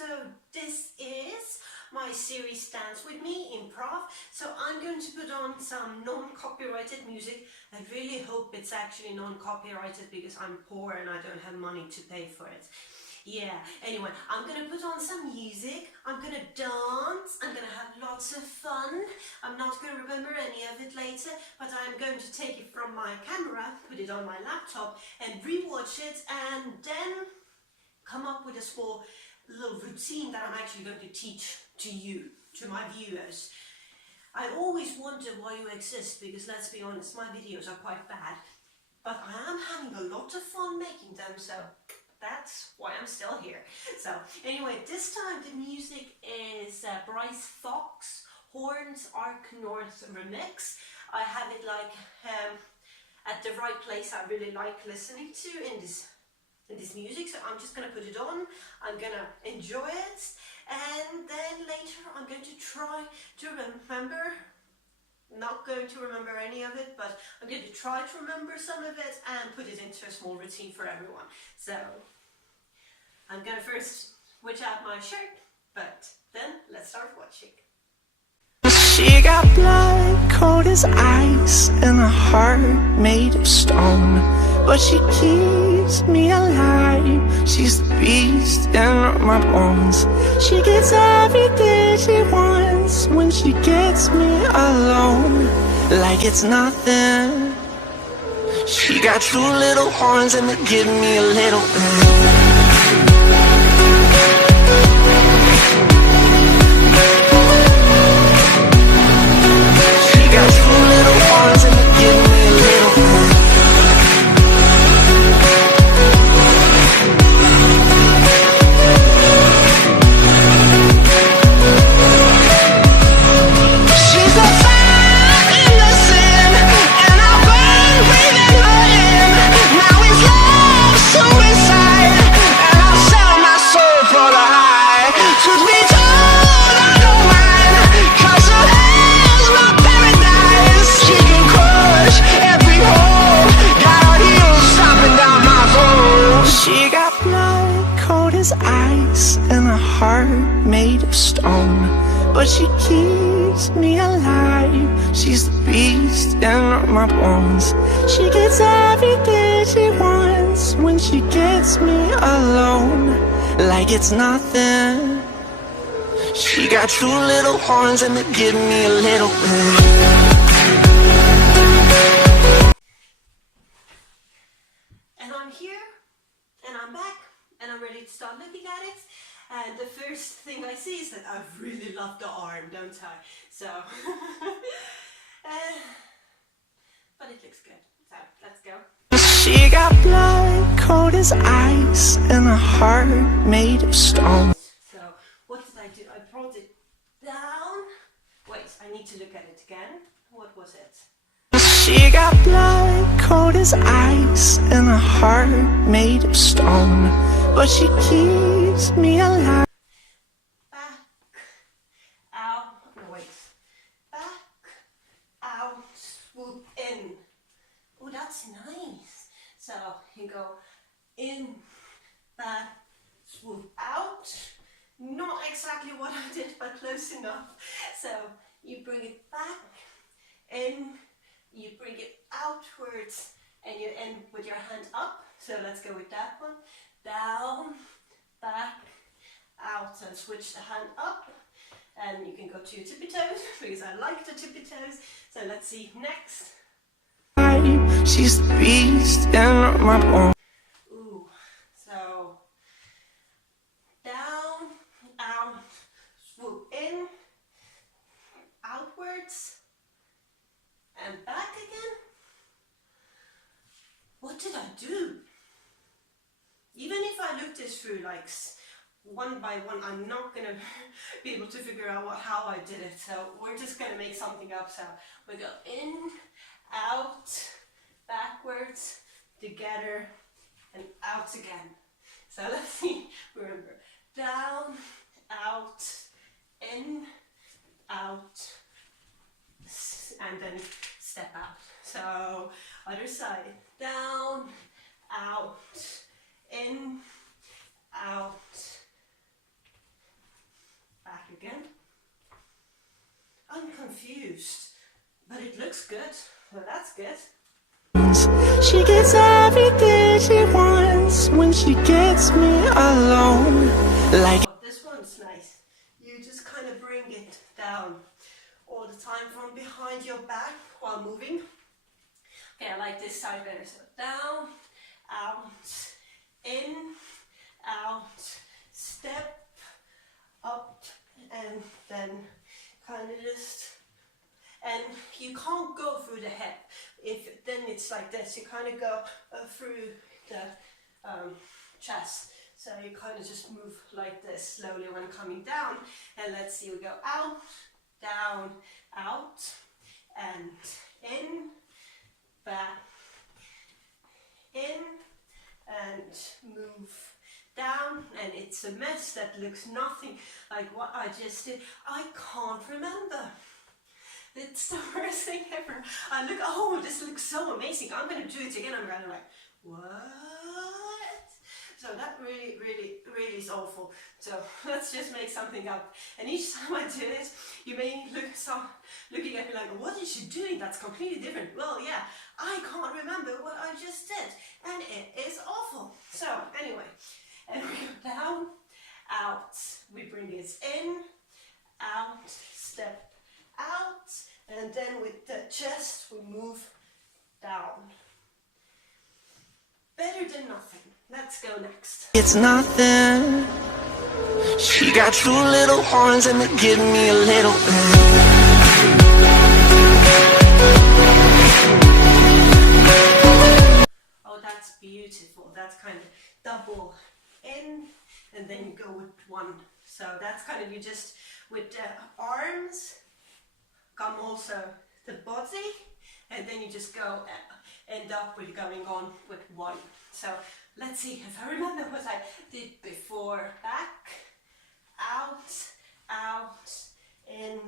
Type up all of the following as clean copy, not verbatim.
So this is my series Dance With Me, Improv. So I'm going to put on some non-copyrighted music. I really hope it's actually non-copyrighted because I'm poor and I don't have money to pay for it. Yeah, anyway, I'm gonna put on some music, I'm gonna dance, I'm gonna have lots of fun. I'm not gonna remember any of it later, but I'm going to take it from my camera, put it on my laptop and rewatch it, and then come up with a small little routine that I'm actually going to teach to you, to my viewers. I always wonder why you exist, because let's be honest, my videos are quite bad, but I am having a lot of fun making them, so that's why I'm still here. So anyway, this time the music is Bryce Fox Horns Arc North remix. I have it like at the right place I really like listening to in this music, so I'm just gonna put it on, I'm gonna enjoy it, and then later I'm going to try to remember. Not going to remember any of it, but I'm going to try to remember some of it and put it into a small routine for everyone. So I'm going to first switch out my shirt, but then let's start watching. She got blood cold as ice and a heart made of stone, but she keeps me alive. She's the beast in my bones. She gets everything she wants when she gets me alone, like it's nothing. She got two little horns and they give me a little bit. She got two little horns and they give me a little bit. Ice and a heart made of stone, but she keeps me alive. She's the beast in my bones. She gets everything she wants when she gets me alone, like it's nothing. She got two little horns and they give me a little bit. And I'm here, and I'm back, and I'm ready to start looking at it. And the first thing I see is that I really love the arm, don't I? So, but it looks good. So, let's go. She got blood cold as ice and a heart made of stone. So, what did I do? I brought it down. Wait, I need to look at it again. What was it? She got blood cold as ice and a heart made of stone, but she keeps me alive. Back, out, wait. Back, out, swoop in. Oh, that's nice. So you go in, back, swoop out. Not exactly what I did, but close enough. So you bring it back, in, you bring it outwards, and you end with your hand up. So let's go with that one. Down, back, out, and switch the hand up. And you can go to your tippy toes, because I like the tippy toes. So let's see, next. She's the beast in my bones. Ooh, so down, out, swoop in, outwards, and back again. What did I do? Even if I look this through like one by one, I'm not gonna be able to figure out how I did it. So we're just gonna make something up. So we go in, out, backwards, together, and out again. So let's see. Remember, down, out, in, out, and then step out. So other side, down, out, in, out, again. I'm confused, but it looks good. Well, that's good. She gets everything she wants when she gets me alone. Like Oh, this one's nice. You just kind of bring it down all the time from behind your back while moving. Okay, I like this side better. So down, out, in, out, step, up, and then kind of just, and you can't go through the hip. If then it's like this, you kind of go through the chest. So you kind of just move like this slowly when coming down. And let's see, we go out, down, out, and in, back, in, and move down. And it's a mess that looks nothing like what I just did. I can't remember. It's the worst thing ever. I look, oh, this looks so amazing. I'm going to do it again. I'm kind of like, what? So that really is awful. So let's just make something up. And each time I do it, you may looking at me like, what is she doing? That's completely different. Well, yeah, I can't remember what I just did. And it is awful. So anyway, and we go down, out. We bring it in, out, step out, and then with the chest we move down. Better than nothing. Let's go next. it's nothing. She got two little horns and they give me a little bit. Oh, that's beautiful. That's kind of double in, and then you go with one. So that's kind of, you just with the arms come also the body, and then you just go end up with going on with one. So let's see if I remember what I did before. Back, out, out, in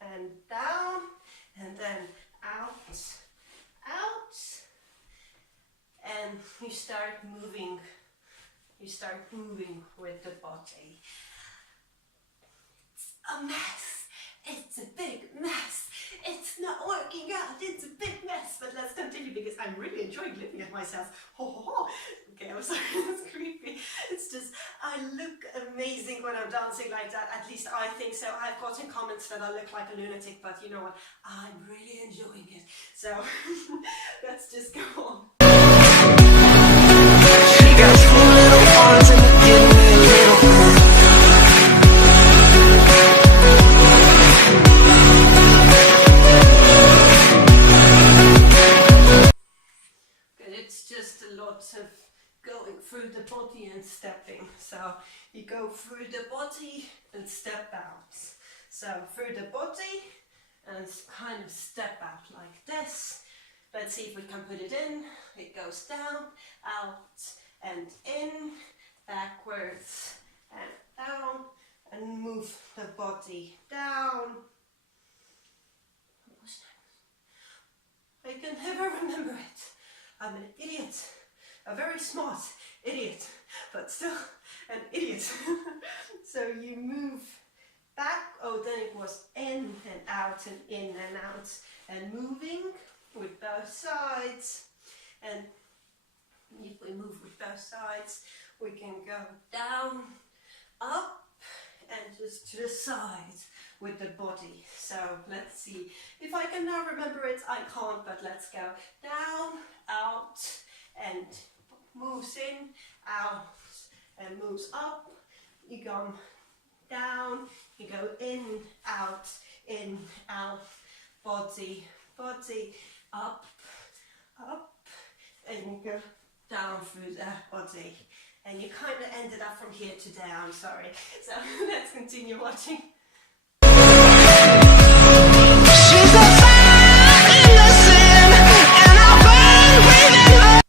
and down, and then out, out, and you start moving with the body. It's a mess. It's a big mess. It's not working out. It's a big mess. But let's continue because I'm really enjoying looking at myself. Ho ho ho. Okay, I'm sorry, that's creepy. It's just, I look amazing when I'm dancing like that. At least I think so. I've gotten comments that I look like a lunatic, but you know what? I'm really enjoying it. So let's just go on. She got two little horns and they give me a little bit. It's just a lot of going through the body and stepping. So you go through the body and step out. So through the body and kind of step out like this. Let's see if we can put it in. It goes down, out and in, backwards and down, and move the body down. I can never remember it. I'm an idiot, a very smart idiot, but still an idiot. So you move back, oh then it was in and out and in and out, and moving with both sides. And if we move with both sides, we can go down, up, and just to the side with the body. So let's see if I can now remember it. I can't, but let's go down, out, and moves in, out, and moves up. You go down, you go in, out, body, body, up, up, and you go down through the body. And you kind of ended up from here to there, I'm sorry. So let's continue watching.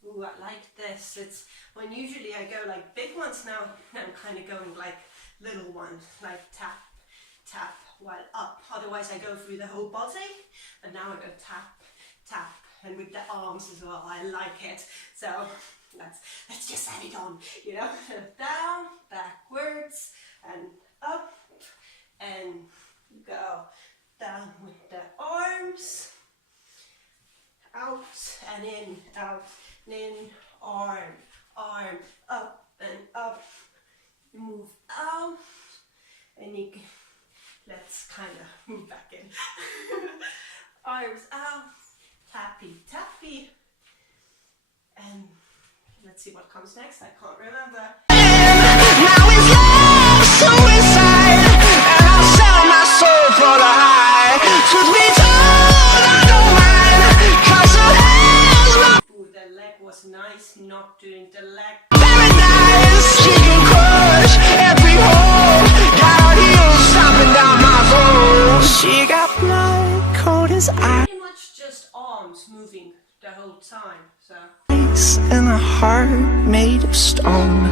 Ooh, I like this. It's when usually I go like big ones, now I'm kind of going like little ones, like tap, tap, while up. Otherwise I go through the whole body, and now I go tap, tap, and with the arms as well. I like it. So let's just add it on, you know. Down, backwards, and up, and and in, out, and in, arm, arm, up and up, move out, and you can, let's kind of move back in. Arms out, tappy, tappy, and let's see what comes next, I can't remember. Now is love suicide, and I'll sell my soul for the high. Truth be told, I don't mind, 'cause of hell. Ooh, the leg was nice, not doing the leg. Paradise, she can crush every hole. Got her heels stomping down my soul. She got blood cold as ice Pretty much just arms moving the whole time, so. and a heart made of stone,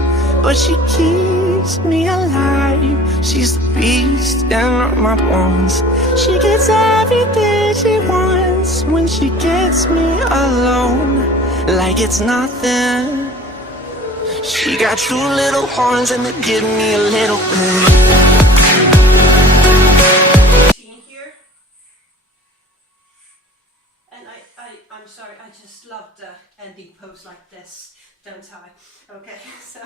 but she keeps me alive. She's the beast in my bones. She gets everything she wants when she gets me alone, like it's nothing. She got two little horns and they give me a little bit. Here. And I'm sorry, I just love the ending pose like this, don't I? Okay, so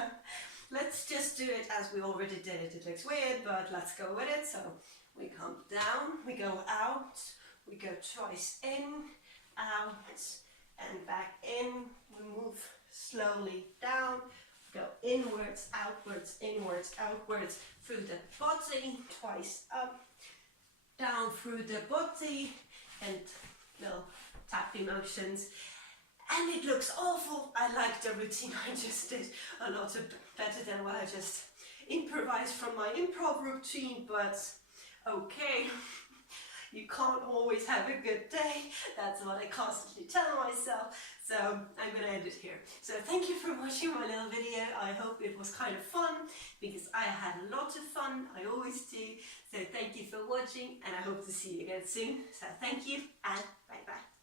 let's just do it as we already did it. It looks weird, but let's go with it. So we come down, we go out, we go twice in, out, and back in. We move slowly down, go inwards, outwards, inwards, outwards, through the body, twice up, down through the body, and little tapping motions. And it looks awful. I like the routine I just did a lot better than what I just improvised from my improv routine, but okay. You can't always have a good day. That's what I constantly tell myself. So I'm gonna end it here. So thank you for watching my little video. I hope it was kind of fun, because I had a lot of fun. I always do. So thank you for watching, and I hope to see you again soon. So thank you, and bye bye.